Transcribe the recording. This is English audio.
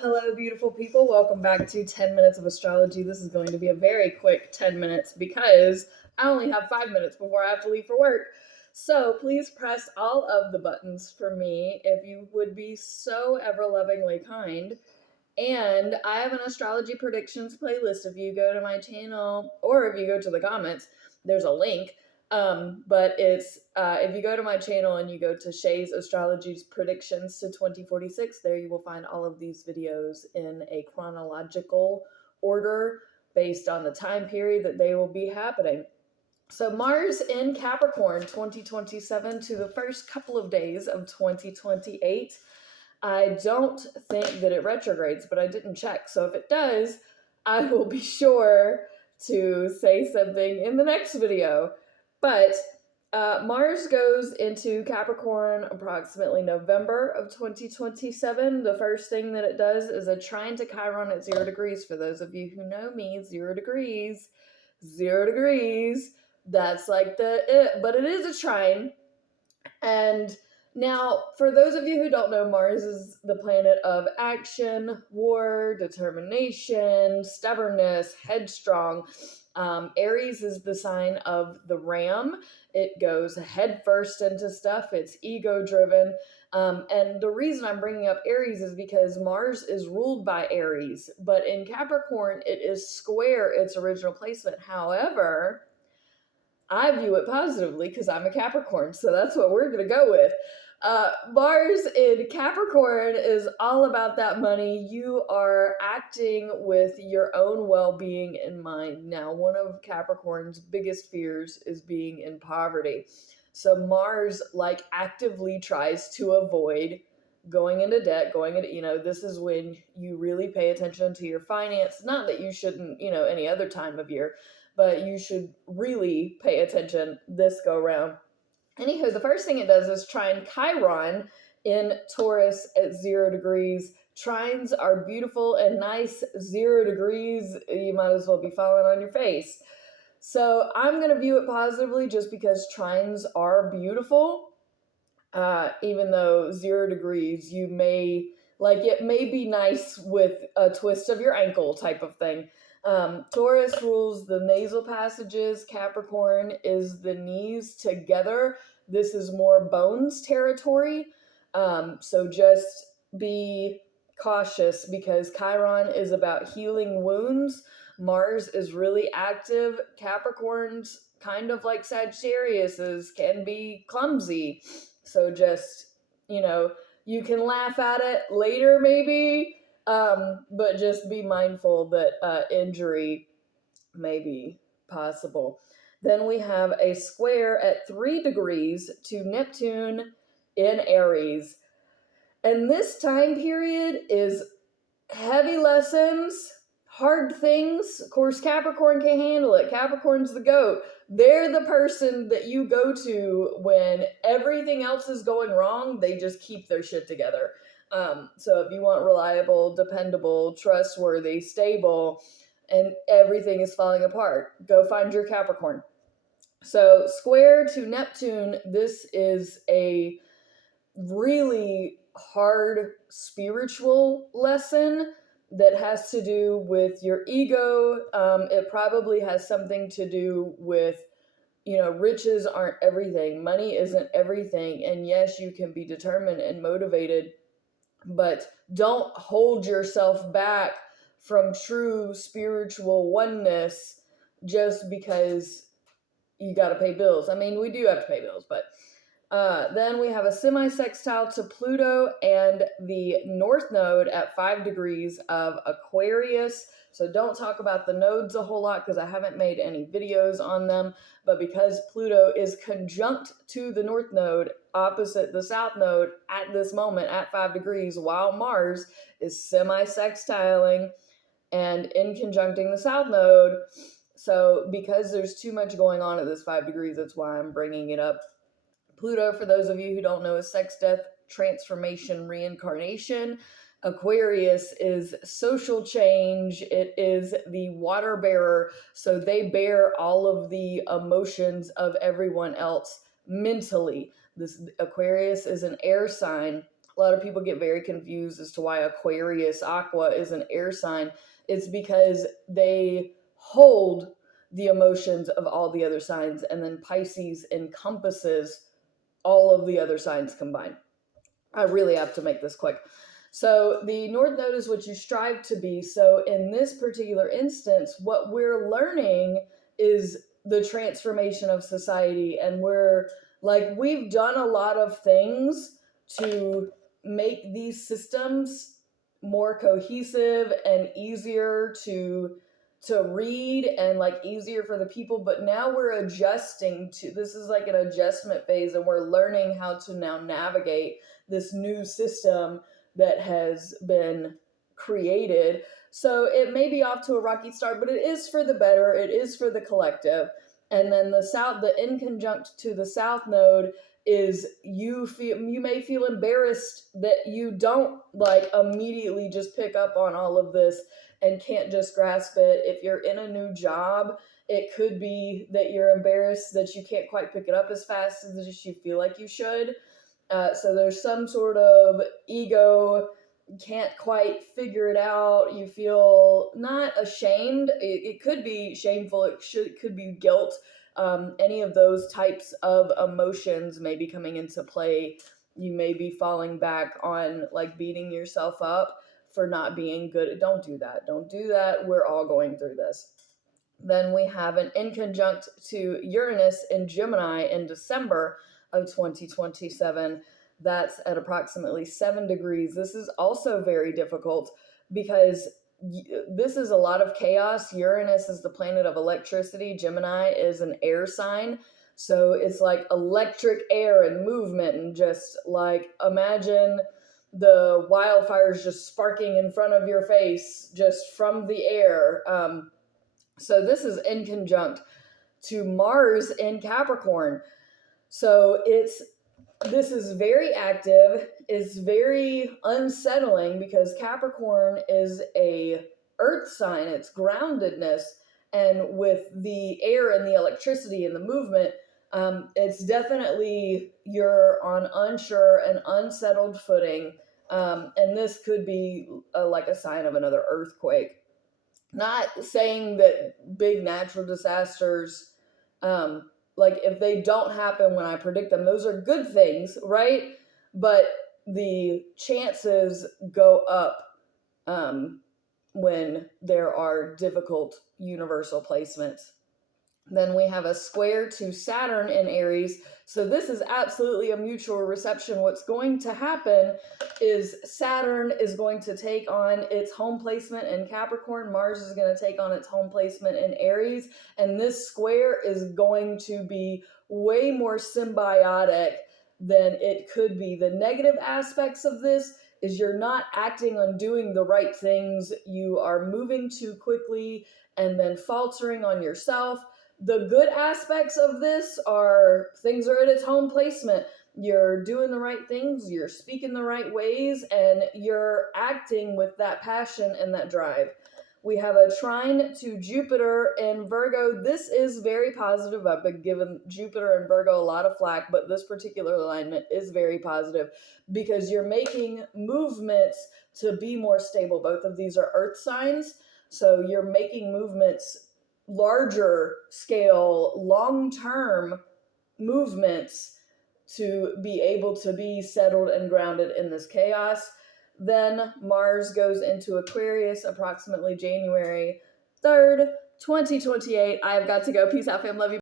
Hello, beautiful people. Welcome back to 10 Minutes of Astrology. This is going to be a very quick 10 minutes because I only have 5 minutes before I have to leave for work. So please press all of the buttons for me if you would be so ever lovingly kind. And I have an astrology predictions playlist. If you go to my channel or if you go to the comments, there's a link. But it's if you go to my channel and you go to Shay's Astrology's Predictions to 2046, there you will find all of these videos in a chronological order based on the time period that they will be happening. So Mars in Capricorn 2027 to the first couple of days of 2028. I don't think that it retrogrades, but I didn't check. So if it does, I will be sure to say something in the next video. But Mars goes into Capricorn approximately November of 2027. The first thing that it does is a trine to Chiron at 0 degrees. For those of you who know me, 0 degrees, 0 degrees. That's like but it is a trine. And now, for those of you who don't know, Mars is the planet of action, war, determination, stubbornness, headstrong. Aries is the sign of the ram. It goes head first into stuff. It's ego driven. And the reason I'm bringing up Aries is because Mars is ruled by Aries, but in Capricorn, it is square its original placement. However, I view it positively because I'm a Capricorn, so that's what we're going to go with. Mars in Capricorn is all about that money. You are acting with your own well-being in mind. Now, one of Capricorn's biggest fears is being in poverty. So Mars actively tries to avoid going into debt, this is when you really pay attention to your finance. Not that you shouldn't, any other time of year, but you should really pay attention this go around. Anywho, the first thing it does is trine Chiron in Taurus at 0 degrees. Trines are beautiful and nice. 0 degrees, you might as well be falling on your face. So I'm going to view it positively just because trines are beautiful. Even though 0 degrees, it may be nice with a twist of your ankle type of thing. Taurus rules the nasal passages. Capricorn is the knees together. This is more bones territory. So just be cautious because Chiron is about healing wounds. Mars is really active. Capricorn's kind of like Sagittarius's can be clumsy. So just, you can laugh at it later maybe. But just be mindful that injury may be possible. Then we have a square at 3 degrees to Neptune in Aries. And this time period is heavy lessons, hard things. Of course, Capricorn can't handle it. Capricorn's the goat. They're the person that you go to when everything else is going wrong. They just keep their shit together. So if you want reliable, dependable, trustworthy, stable, and everything is falling apart, go find your Capricorn. So square to Neptune, this is a really hard spiritual lesson that has to do with your ego. It probably has something to do with, riches aren't everything. Money isn't everything. And yes, you can be determined and motivated, but don't hold yourself back from true spiritual oneness just because you got to pay bills. I mean, we do have to pay bills, but then we have a semi-sextile to Pluto and the North Node at 5 degrees of Aquarius. So don't talk about the nodes a whole lot because I haven't made any videos on them. But because Pluto is conjunct to the North Node opposite the South Node at this moment at 5 degrees, while Mars is semi-sextiling and in conjuncting the South Node. So because there's too much going on at this 5 degrees, that's why I'm bringing it up. Pluto, for those of you who don't know, is sex, death, transformation, reincarnation. Aquarius is social change. It is the water bearer. So they bear all of the emotions of everyone else mentally. This Aquarius is an air sign. A lot of people get very confused as to why Aquarius Aqua is an air sign. It's because they hold the emotions of all the other signs, and then Pisces encompasses all of the other signs combined. I really have to make this quick. So the North Node is what you strive to be. So in this particular instance, what we're learning is the transformation of society. And we've done a lot of things to make these systems more cohesive and easier to read, and like easier for the people, but now we're adjusting to this. Is like an adjustment phase, and we're learning how to now navigate this new system that has been created. So it may be off to a rocky start, but it is for the better. It is for the collective. And then the inconjunct to the South Node is you may feel embarrassed that you don't like immediately just pick up on all of this and can't just grasp it. If you're in a new job, it could be that you're embarrassed that you can't quite pick it up as fast as you feel like you should. So there's some sort of ego, can't quite figure it out. You feel not ashamed. It could be shameful. It could be guilt. Any of those types of emotions may be coming into play. You may be falling back on like beating yourself up for not being good. Don't do that. Don't do that. We're all going through this. Then we have an inconjunct to Uranus in Gemini in December of 2027. That's at approximately 7 degrees. This is also very difficult because this is a lot of chaos. Uranus is the planet of electricity. Gemini is an air sign. So it's like electric air and movement, and just like imagine the wildfires just sparking in front of your face just from the air. So this is inconjunct to Mars in Capricorn. So this is very active, is very unsettling because Capricorn is a earth sign, it's groundedness, and with the air and the electricity and the movement, it's definitely you're on unsure and unsettled footing, and this could be like a sign of another earthquake. Not saying that big natural disasters, like if they don't happen when I predict them, those are good things, right? But the chances go up when there are difficult universal placements. Then we have a square to Saturn in Aries. So this is absolutely a mutual reception. What's going to happen is Saturn is going to take on its home placement in Capricorn. Mars is going to take on its home placement in Aries. And this square is going to be way more symbiotic than it could be. The negative aspects of this is you're not acting on doing the right things. You are moving too quickly and then faltering on yourself. The good aspects of this are things are at its home placement. You're doing the right things, you're speaking the right ways, and you're acting with that passion and that drive. We have a trine to Jupiter in Virgo. This is very positive. I've been giving Jupiter and Virgo a lot of flack, but this particular alignment is very positive because you're making movements to be more stable. Both of these are earth signs, so you're making movements, larger scale, long-term movements to be able to be settled and grounded in this chaos. Then Mars goes into Aquarius approximately January 3rd, 2028. I've got to go. Peace out, fam. Love you.